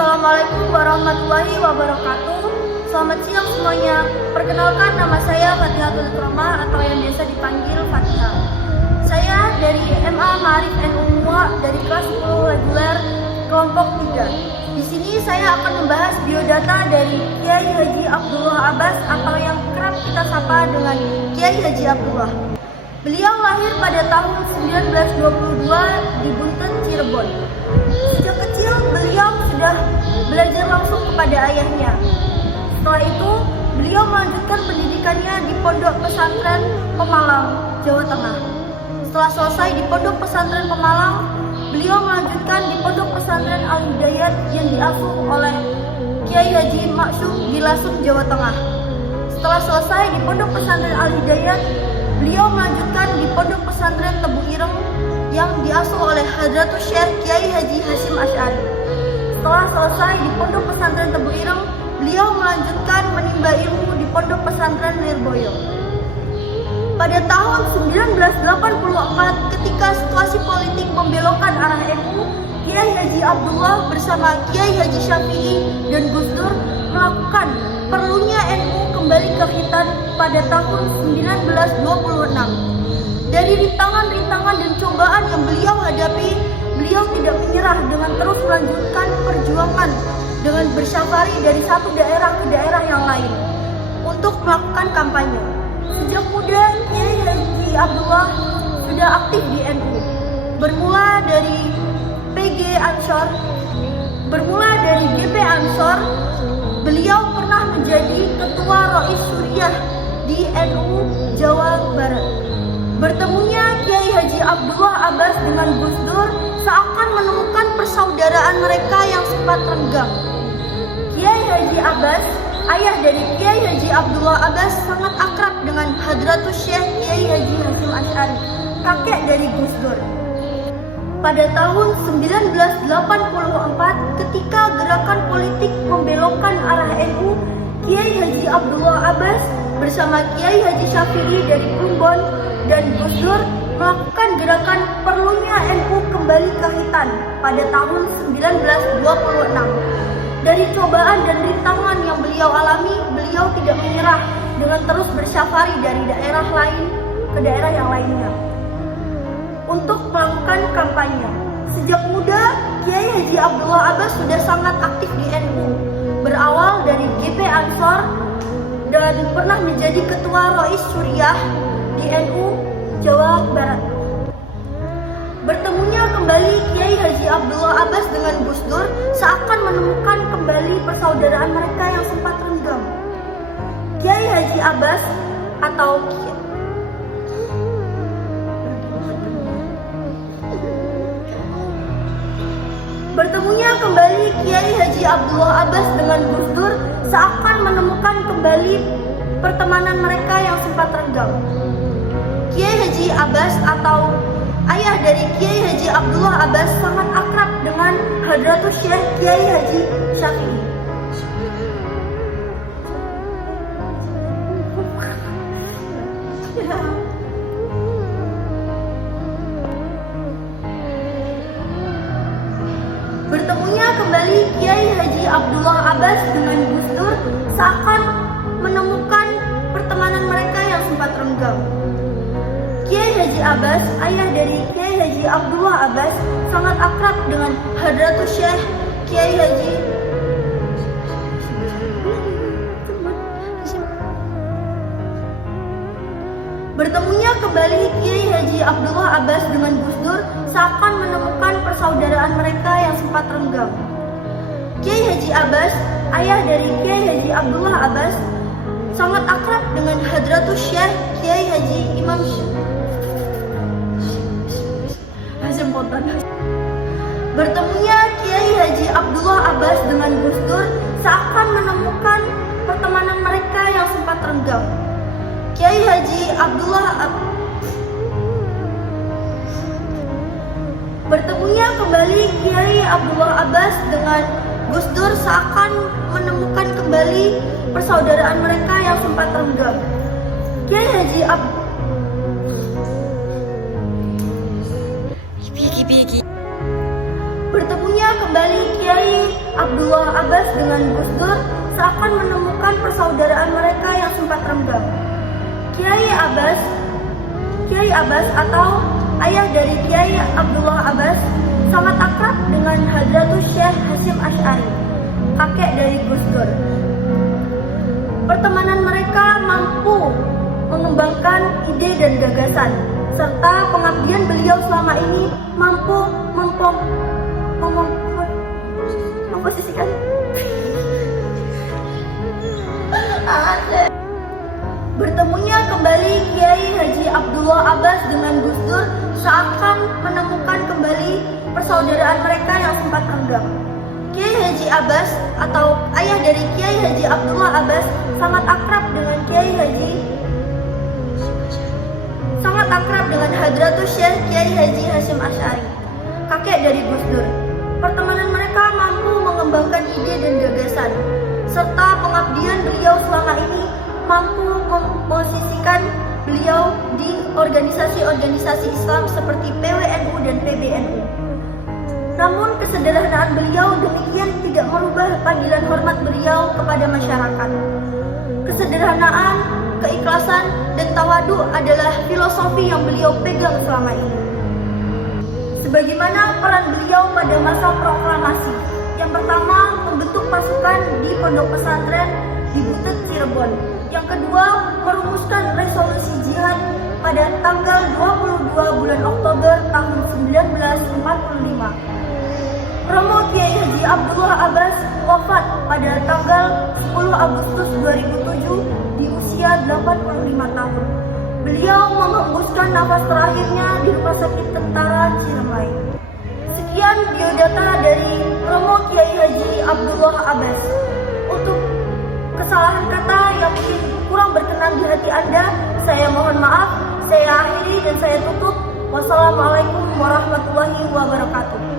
Assalamualaikum warahmatullahi wabarakatuh. Selamat siang semuanya. Perkenalkan, nama saya Fatihatul Ikromah atau yang biasa dipanggil Fatihah. Saya dari MA Ma'arif NU MUA dari kelas 10 reguler kelompok 3. Di sini saya akan membahas biodata dari Kiai Haji Abdullah Abbas atau yang kerap kita sapa dengan Kiai Haji Abdullah. Beliau lahir pada tahun 1922 di Bunten, Cirebon. Sejak kecil beliau sudah belajar langsung kepada ayahnya. Setelah itu, beliau melanjutkan pendidikannya di Pondok Pesantren Pemalang, Jawa Tengah. Setelah selesai di Pondok Pesantren Pemalang, beliau melanjutkan di Pondok Pesantren Al-Hidayat yang diasuh oleh Kiai Haji Maksum di Lasem, Jawa Tengah. Setelah selesai di Pondok Pesantren Al-Hidayat, beliau melanjutkan di Pondok Pesantren Tebu Ireng yang diasuh oleh Hadratus Syekh Kiai Haji Hasyim Asy'ari. Setelah selesai di Pondok Pesantren Tebu Ireng, beliau melanjutkan menimba ilmu di Pondok Pesantren Lirboyo. Pada tahun 1984, ketika situasi politik membelokkan arah NU, Kiai Haji Abdullah bersama Kiai Haji Syafi'i dan Gus Dur melakukan perlunya NU kembali ke khitan pada tahun 1926. Dari rintangan-rintangan dan cobaan yang beliau hadapi, beliau tidak menyerah dengan terus melanjutkan perjuangan dengan bersafari dari satu daerah ke daerah yang lain untuk melakukan kampanye. Sejak muda, Kiai Haji Abdullah sudah aktif di NU. Bermula dari PG Ansor, bermula dari GP Ansor, beliau pernah menjadi ketua Rois Suriah di NU Jawa Barat. Bertemunya Kiai Haji Abdullah Abbas dengan Gus Dur seakan menemukan persaudaraan mereka yang sempat renggang. Kiai Haji Abbas, ayah dari Kiai Haji Abdullah Abbas, sangat akrab dengan Hadratus Syekh Kiai Haji Hasyim Asy'ari, kakek dari Gus Dur. Pada tahun 1984, ketika gerakan politik membelokkan arah NU, Kiai Haji Abdullah Abbas bersama Kiai Haji Syafi'i dari Plumbon dan Gus Dur melakukan gerakan perlunya NU kembali ke khitan pada tahun 1926. Dari cobaan dan rintangan yang beliau alami, beliau tidak menyerah dengan terus bersafari dari daerah lain ke daerah yang lainnya untuk melakukan kampanye. Sejak muda, Kiai Haji Abdullah Abbas sudah sangat aktif di NU. Berawal dari GP Ansor dan pernah menjadi ketua Rois Suriah di NU Jawa Barat. Bertemunya kembali Kiai Haji Abdullah Abbas dengan Gus Dur seakan menemukan kembali persaudaraan mereka yang sempat renggang. Kiai Haji Abbas atau Bertemunya kembali Kiai Haji Abdullah Abbas dengan Gus Dur seakan menemukan kembali pertemanan mereka yang sempat renggang. Kiai Haji Abbas atau ayah dari Kiai Haji Abdullah Abbas sangat akrab dengan Hadratus Syekh Kiai Haji Syafi'i. Bertemunya kembali Kiai Haji Abdullah Abbas dengan Gus Dur seakan menemukan pertemanan mereka yang sempat renggang. Kiai Haji Abbas, ayah dari Kiai Haji Abdullah Abbas, sangat akrab dengan Hadratus Syekh Kiai Haji Bertemunya kembali Kiai Haji Abdullah Abbas dengan Gus Dur seakan menemukan persaudaraan mereka yang sempat renggang. Kiai Haji Abbas, ayah dari Kiai Haji Abdullah Abbas, sangat akrab dengan Hadratus Syekh Kiai Haji Imam Hasyim Pontan. Bertemunya Kiai Haji Abdullah Abbas dengan Gus Dur seakan menemukan pertemanan mereka yang sempat renggang. Kiai Haji Abdullah Bertemunya kembali Kiai Abdullah Abbas dengan Gus Dur seakan menemukan kembali persaudaraan mereka yang sempat renggang. Kiai Haji Bertemunya kembali Kiai Abdullah Abbas dengan Gus Dur seakan menemukan persaudaraan mereka yang sempat renggang. Kiai Abbas atau ayah dari Kiai Abdullah Abbas sangat akrab dengan Hadratus Syekh Hasyim Asy'ari, kakek dari Gus Dur. Pertemanan mereka mampu mengembangkan ide dan gagasan, serta pengabdian beliau selama ini mampu memposisikan bertemunya kembali Kiai Haji Abdullah Abbas dengan Gus Dur seakan menemukan kembali persaudaraan mereka yang sempat renggang. Kiai Haji Abbas atau ayah dari Kiai Haji Abdullah Abbas sangat akrab dengan Hadratus Syekh Kiai Haji Hasyim Asy'ari, kakek dari Gus Dur. Pertemanan mereka mampu mengembangkan ide dan gagasan, serta pengabdian beliau selama ini mampu memposisikan beliau di organisasi-organisasi Islam seperti PWNU dan PBNU. Namun kesederhanaan beliau demikian tidak merubah panggilan hormat beliau kepada masyarakat. Kesederhanaan, keikhlasan, dan tawadu adalah filosofi yang beliau pegang selama ini. Sebagaimana peran beliau pada masa proklamasi, yang pertama membentuk pasukan di pondok pesantren di Butet, Cirebon. Yang kedua, merumuskan resolusi jihad pada tanggal 22 bulan Oktober tahun 1945. Romo Kiai Haji Abdullah Abbas wafat pada tanggal 10 Agustus 2007 di usia 85 tahun. Beliau menghembuskan nafas terakhirnya di Rumah Sakit Tentara Ciremai. Sekian biodata dari Romo Kiai Haji Abdullah Abbas. Untuk kesalahan kata yang mungkin kurang berkenan di hati Anda, saya mohon maaf. Saya akhiri dan saya tutup. Wassalamualaikum warahmatullahi wabarakatuh.